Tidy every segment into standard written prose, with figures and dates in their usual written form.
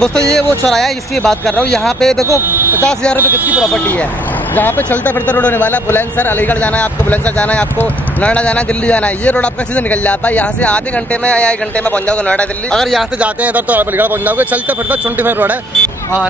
दोस्तों ये वो चौराहा है जिसकी बात कर रहा हूँ। यहाँ पे देखो 50,000 रुपये किसकी प्रॉपर्टी है, जहाँ पे चलता फिरता रोड होने वाला है। बुलंदशहर अलीगढ़ जाना है आपको, बुलंदशहर जाना है आपको, नोएडा जाना है, दिल्ली जाना है, ये रोड आपका सीधे निकल जाता है। यहाँ से आधे घंटे में या 1 घंटे में पहुँच जाओगे नोएडा दिल्ली। अगर यहाँ से जाते हैं इधर तो अलीगढ़ पहुँच जाओगे। चलता फिरता 25 रोड है।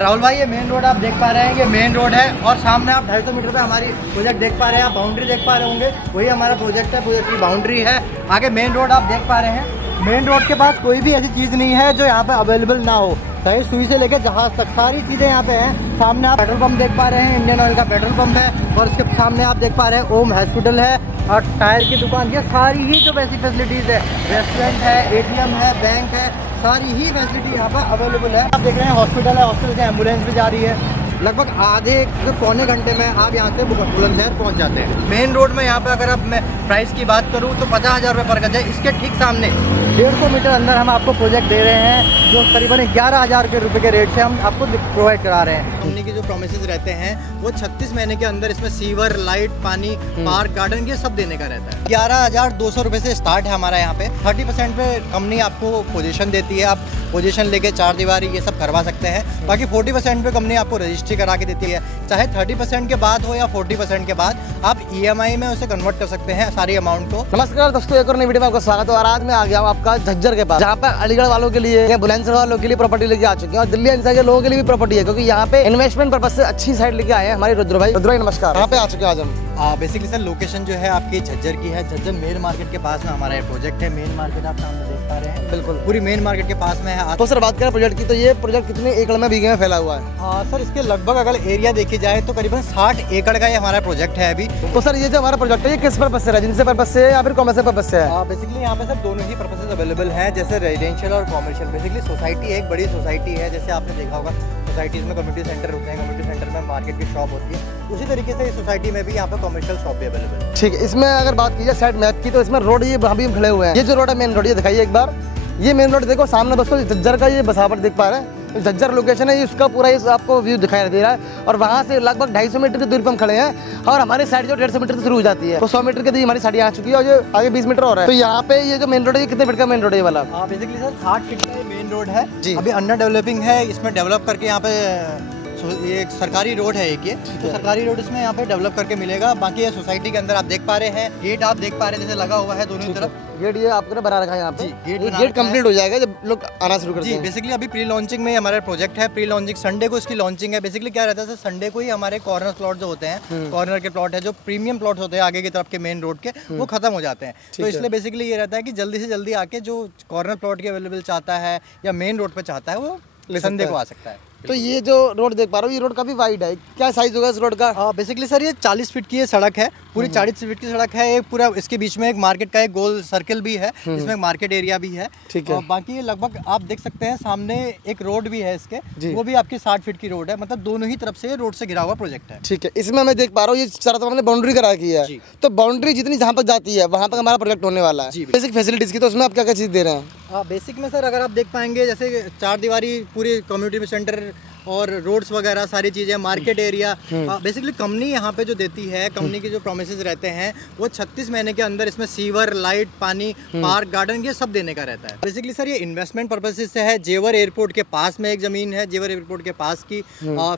राहुल भाई, ये मेन रोड आप देख पा रहे हैं, ये मेन रोड है और सामने आप 250 मीटर पे हमारी प्रोजेक्ट देख पा रहे हैं। आप बाउंड्री देख पा रहे होंगे, वही हमारा प्रोजेक्ट है, प्रोजेक्ट की बाउंड्री है। आगे मेन रोड आप देख पा रहे हैं। मेन रोड के पास कोई भी ऐसी चीज नहीं है जो यहाँ पे अवेलेबल ना हो, चाहे सुई से लेकर जहाज तक सारी चीजें यहाँ पे हैं। सामने आप पेट्रोल पंप देख पा रहे हैं, इंडियन ऑयल का पेट्रोल पंप है और उसके सामने आप देख पा रहे हैं ओम हॉस्पिटल है और टायर की दुकान। ये सारी ही जो बेसिक फैसिलिटीज है, रेस्टोरेंट है, ATM है, बैंक है, सारी ही फैसिलिटी यहाँ पर अवेलेबल है। आप देख रहे हैं हॉस्पिटल है, हॉस्पिटल से एम्बुलेंस भी जा रही है। लगभग आधे से पौने घंटे में आप यहाँ से बुलंदशहर पहुँच जाते हैं। मेन रोड में यहाँ पे अगर अब मैं प्राइस की बात करूँ तो 50,000 रुपये पर गज है। इसके ठीक सामने 150 मीटर अंदर हम आपको प्रोजेक्ट दे रहे हैं जो करीबन 11,000 रुपये के रेट से हम आपको प्रोवाइड करा रहे हैं। कंपनी के जो प्रोमिसेस रहते हैं वो 36 महीने के अंदर इसमें सीवर, लाइट, पानी, पार्क, गार्डन ये सब देने का रहता है। 11,200 रुपये से स्टार्ट है हमारा यहाँ पे। 30% पे कंपनी आपको पोजीशन देती है, आप पोजीशन लेके 4 दीवारी ये सब करवा सकते हैं। बाकी 40% पे कंपनी आपको रजिस्ट्री करा के देती है। चाहे 30% के बाद हो या 40% के बाद आप EMI में उसे कन्वर्ट कर सकते हैं सारी अमाउंट को। नमस्कार दोस्तों, एक और नई वीडियो में आपका स्वागत है। और आज मैं आ गया हूँ आपका झज्जर के पास, जहाँ पे अलीगढ़ वालों के लिए, बुलंदशहर वालों के लिए प्रॉपर्टी लेके आ चुके हैं और दिल्ली एनसीआर के लोगों के लिए भी प्रॉपर्टी है, क्योंकि यहाँ पे इन्वेस्टमेंट पर्पज से अच्छी साइड लेके आए हैं हमारे रुद्र भाई। रुद्र भाई नमस्कार, यहाँ पे आ चुके हैं आज हम। बेसिकली सर लोकेशन जो है आपकी झज्जर की है। झज्जर मेन मार्केट के पास में हमारा ये प्रोजेक्ट है। मेन मार्केट आप सामने देख पा रहे हैं, बिल्कुल पूरी मेन मार्केट के पास में है। तो सर बात करें प्रोजेक्ट की, तो ये प्रोजेक्ट कितने एकड़ में बीघे में फैला हुआ है? सर इसके लगभग अगर एरिया देखी जाए तो करीबन 60 एकड़ का ये हमारा प्रोजेक्ट है अभी। तो सर ये जो हमारा प्रोजेक्ट है ये किस पर्पज से, रेजिडेंशियल पर्पज से या फिर कॉमर्शियल पर्पज से है? बेसिकली यहाँ पे सर दोनों ही पर्पसेस अवेलेबल हैं, जैसे रेजिडेंशियल और कॉमर्शियल। बेसिकली सोसाइटी एक बड़ी सोसाइटी है, जैसे आपने देखा होगा सोसाइटीज में कम्युनिटी सेंटर होते हैं, कम्युनिटी सेंटर में मार्केट की शॉप होती है, उसी तरीके से इस सोसाइटी में भी यहाँ पे कमर्शियल शॉप भी अवेलेबल है। ठीक है, इसमें अगर बात की जाए साइड मैप की तो इसमें रोड ये अभी हम खड़े हुए हैं। ये जो रोड है मेन रोड, ये दिखाइए एक बार। ये मेन रोड देखो सामने दोस्तों, झज्जर का ये बसावट देख पा रहे हैं। झज्जर लोकेशन है, इसका पूरा इस आपको व्यू दिखाई दे रहा है। और वहाँ से लगभग 250 मीटर की दूरी पर हम खड़े हैं और हमारी साइड जो 150 मीटर से शुरू हो जाती है, तो 100 मीटर की दूरी हमारी साइड आ चुकी है और जो आगे 20 मीटर और है। तो यहाँ पे ये जो मेन रोड है ये कितने फीट का मेन रोड है ये वाला? बेसिकली सर 60 फीट का मेन रोड है जी। अभी अंडर डेवलपिंग है, इसमें डेवलप करके यहाँ पे ये एक सरकारी रोड है एक, ये तो सरकारी रोड इसमें यहाँ पे डेवलप करके मिलेगा। बाकी ये सोसाइटी के अंदर आप देख पा रहे हैं, गेट आप देख पा रहे हैं जैसे लगा हुआ है दोनों तरफ। गेट ये आपने बना रखा है यहाँ पे, गेट कंप्लीट हो जाएगा जब लोग आना शुरू करते हैं। बेसिकली अभी प्री लॉन्चिंग में हमारा प्रोजेक्ट है। प्री लॉन्चिंग संडे को इसकी लॉन्चिंग है। बेसिकली क्या रहता है, संडे को ही हमारे कॉर्नर प्लॉट जो होते हैं, कॉर्नर के प्लॉट है जो प्रीमियम प्लॉट होते हैं आगे की तरफ के मेन रोड के, वो खत्म हो जाते हैं। तो इसलिए बेसिकली ये रहता है कि जल्दी से जल्दी आके जो कॉर्नर प्लॉट के अवेलेबल चाहता है या मेन रोड पे चाहता है वो संडे को आ सकता है। तो ये जो रोड देख पा रहा हूँ ये रोड काफी वाइड है, क्या साइज होगा इस रोड का? बेसिकली सर ये 40 फीट की ये सड़क है, पूरी 40 फीट की सड़क है। एक पूरा इसके बीच में एक मार्केट का एक गोल सर्कल भी है, इसमें मार्केट एरिया भी है। ठीक है। और बाकी लगभग आप देख सकते हैं सामने एक रोड भी है इसके, वो भी आपकी 60 फीट की रोड है। मतलब दोनों ही तरफ से रोड से घिरा हुआ प्रोजेक्ट है। ठीक है, इसमें मैं देख पा रहा हूँ ये चारों तरफ हमने बाउंड्री करा की है, तो बाउंड्री जितनी जहाँ तक जाती है वहाँ तक हमारा प्रोजेक्ट होने वाला है। बेसिक फैसिलिटीज की तो उसमें आप क्या क्या चीज दे रहे हैं? बेसिक में सर अगर आप देख पाएंगे जैसे 4 दीवारी पूरी कम्युनिटी सेंटर और रोड्स वगैरह सारी चीज़ें, मार्केट एरिया। बेसिकली कंपनी यहाँ पे जो देती है, कंपनी के जो प्रोमिसेस रहते हैं वो 36 महीने के अंदर इसमें सीवर, लाइट, पानी, पार्क, गार्डन ये सब देने का रहता है। बेसिकली सर ये इन्वेस्टमेंट पर्पसेस से है। जेवर एयरपोर्ट के पास में एक ज़मीन है, जेवर एयरपोर्ट के पास की।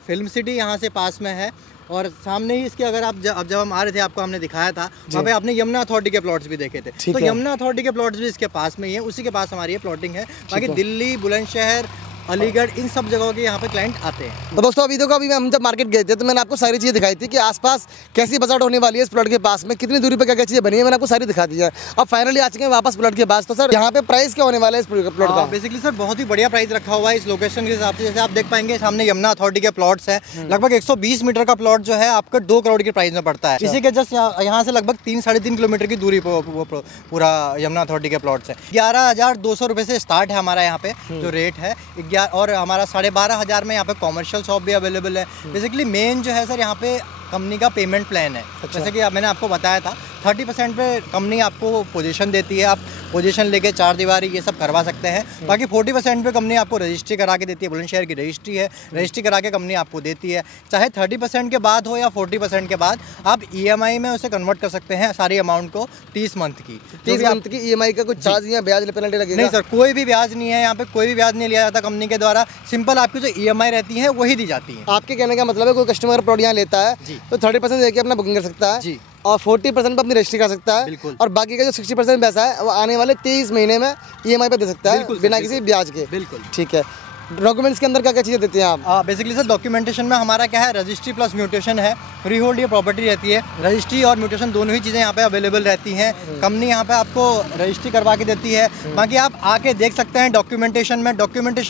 फिल्म सिटी यहाँ से पास में है और सामने ही इसके अगर आप जब हम आ रहे थे आपको हमने दिखाया था, वहाँ पे आपने यमुना अथॉरिटी के प्लॉट्स भी देखे थे। तो यमुना अथॉरिटी के प्लॉट्स भी इसके पास में ही है, उसी के पास हमारी ये प्लॉटिंग है। बाकी दिल्ली, बुलंदशहर, अलीगढ़ इन सब जगहों के यहाँ पे क्लाइंट आते हैं। तो दोस्तों अभी देखो, अभी हम जब मार्केट गए थे तो मैंने आपको सारी चीज़ें दिखाई थी कि आसपास कैसी बजावट होने वाली है इस प्लॉट के पास में, कितनी दूरी पे क्या क्या चीज़ें बनी है, मैंने आपको सारी दिखा दी है। अब फाइनली आ चुके हैं वापस प्लॉट के पास। तो सर यहाँ पे प्राइस क्या होने वाला है इस प्लॉट का? बेसिकली सर बहुत ही बढ़िया प्राइस रखा हुआ है इस लोकेशन के हिसाब से। जैसे आप देख पाएंगे सामने यमुना अथॉरिटी के प्लॉट्स हैं, लगभग 120 मीटर का प्लॉट जो है आपका 2 करोड़ की प्राइस में पड़ता है। इसी के जस्ट यहाँ से लगभग 3-3.5 किलोमीटर की दूरी पर पूरा यमुना अथॉरिटी के प्लॉट्स है। 11,200 रुपये से स्टार्ट है हमारा यहाँ पे जो रेट है, और हमारा 12,500 में यहाँ पे कॉमर्शियल शॉप भी अवेलेबल है। बेसिकली मेन जो है सर यहाँ पे कंपनी का पेमेंट प्लान है। जैसे कि मैंने आपको बताया था 30% पे कंपनी आपको पोजीशन देती है, आप पोजीशन लेके चार दीवारी ये सब करवा सकते हैं। बाकी 40% पे कंपनी आपको रजिस्ट्री करा के देती है, बुलंदशहर की रजिस्ट्री है, रजिस्ट्री करा के कंपनी आपको देती है। चाहे 30% के बाद हो या 40% के बाद, आप EMI में उसे कन्वर्ट कर सकते हैं सारी अमाउंट को 30 मंथ की। 30 मंथ की EMI का कुछ चार्ज या ब्याज पेनल्टी लगेगा? नहीं सर, कोई भी ब्याज नहीं है, यहाँ पे कोई भी ब्याज नहीं लिया जाता कंपनी के द्वारा। सिंपल आपकी जो EMI रहती है वही दी जाती है। आपके कहने का मतलब है कोई कस्टमर प्रोडक्ट यहाँ लेता है तो 30% देके अपना बुकिंग कर सकता है जी, और 40% पर अपनी रजिस्ट्री कर सकता है, और बाकी का जो 60% पैसा है वो आने वाले 23 महीने में EMI पे दे सकता है बिना किसी ब्याज के। बिल्कुल ठीक है। डॉक्यूमेंट्स के अंदर क्या क्या चीज़ें देते हैं आप? बेसिकली सर डॉक्यूमेंटेशन में हमारा क्या है, रजिस्ट्री प्लस म्यूटेशन है, फ्री होल्ड ये प्रॉपर्टी रहती है। रजिस्ट्री और म्यूटेशन दोनों ही चीज़ें यहाँ पे अवेलेबल रहती हैं। कंपनी यहाँ पे आपको रजिस्ट्री करवा के देती है। बाकी आप आके देख सकते हैं डॉक्यूमेंटेशन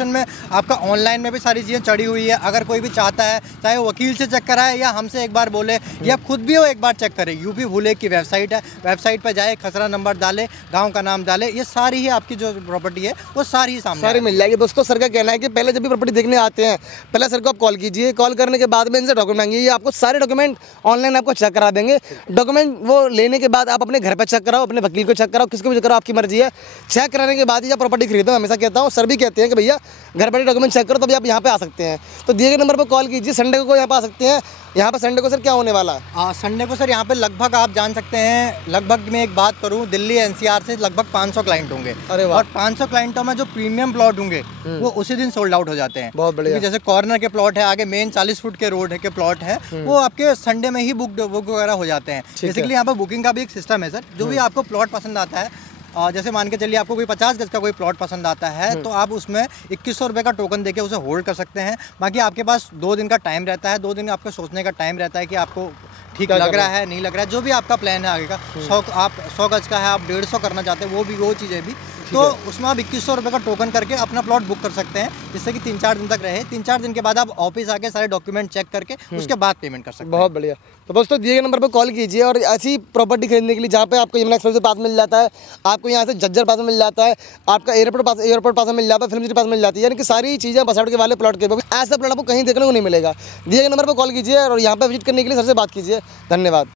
में आपका ऑनलाइन में भी सारी चीज़ें चढ़ी हुई है। अगर कोई भी चाहता है, चाहे वो वकील से चेक कराए या हमसे एक बार बोले या खुद भी वो एक बार चेक करे, यूपी भूले की वेबसाइट है, वेबसाइट पर जाए, खसरा नंबर डाले, गाँव का नाम डाले, ये सारी ही आपकी जो प्रॉपर्टी है वो सारी ही सामने मिल जाएगी। दोस्तों सर का कहना है कि पहले जब भी प्रॉपर्टी आते हैं पहले सर को आप कॉल कीजिए, कॉल करने के बाद में इनसे डॉक्यूमेंट मांगिए, ये आपको सारे डॉक्यूमेंट ऑनलाइन आपको चेक करा देंगे। डॉक्यूमेंट वो लेने के बाद आप अपने घर पे चेक कराओ, अपने वकील को चेक कराओ, किसको भी चेक कराओ, आपकी मर्जी है। चेक कराने के बाद ही आप प्रॉपर्टी खरीदो। हमेशा कहता हूँ, सर भी कहते हैं कि भैया घर बैठे डॉक्यूमेंट चेक करो तभी आप यहाँ पे आ सकते हैं। तो दिए गए नंबर पर कॉल कीजिए, संडे को यहाँ पे आ सकते हैं। यहाँ पर संडे को सर क्या होने वाला है? संडे को सर यहाँ पे लगभग आप जान सकते हैं, लगभग मैं एक बात करूँ, दिल्ली NCR से लगभग 500 क्लाइंट होंगे। अरे वाह। और 500 क्लाइंटों में जो प्रीमियम प्लॉट होंगे वो उसी दिन सोल्ड आउट हो जाते हैं। बहुत बढ़िया। जैसे कॉर्नर के प्लॉट है, आगे मेन 40 फुट के रोड के प्लॉट है, वो आपके संडे में ही बुक वगैरह हो जाते हैं। बेसिकली यहाँ पर बुकिंग का भी एक सिस्टम है सर। जो भी आपको प्लॉट पसंद आता है, जैसे मान के चलिए आपको कोई 50 गज का कोई प्लॉट पसंद आता है तो आप उसमें 2100 रुपये का टोकन देके उसे होल्ड कर सकते हैं। बाकी आपके पास 2 दिन का टाइम रहता है, 2 दिन आपको सोचने का टाइम रहता है कि आपको ठीक लग रहा है नहीं लग रहा है, जो भी आपका प्लान है आगे का। 100 गज का है, आप 150 करना चाहते हैं, वो चीज़ें भी, तो उसमें आप 2100 रुपये का टोकन करके अपना प्लॉट बुक कर सकते हैं, जिससे कि 3-4 दिन तक रहे। 3-4 दिन के बाद आप ऑफिस आके सारे डॉक्यूमेंट चेक करके उसके बाद पेमेंट कर सकते हैं। बहुत बढ़िया। तो दोस्तों दिए गए नंबर पर कॉल कीजिए और ऐसी प्रॉपर्टी खरीदने के लिए जहाँ पे आपको यमुना एक्सप्रेस के पास मिल जाता है, आपको यहाँ से झज्जर पास में मिल जाता है, आपका एयरपोर्ट पास में मिल जाता है, फिल्म सिटी पास में मिल जाती है, यानी कि सारी चीज़ें बसावट के वाले प्लॉट के ऐसा प्लॉट आपको कहीं देखने को नहीं मिलेगा। दिए गए नंबर पर कॉल कीजिए और यहाँ पर विजिट करने के लिए सर से बात कीजिए। धन्यवाद।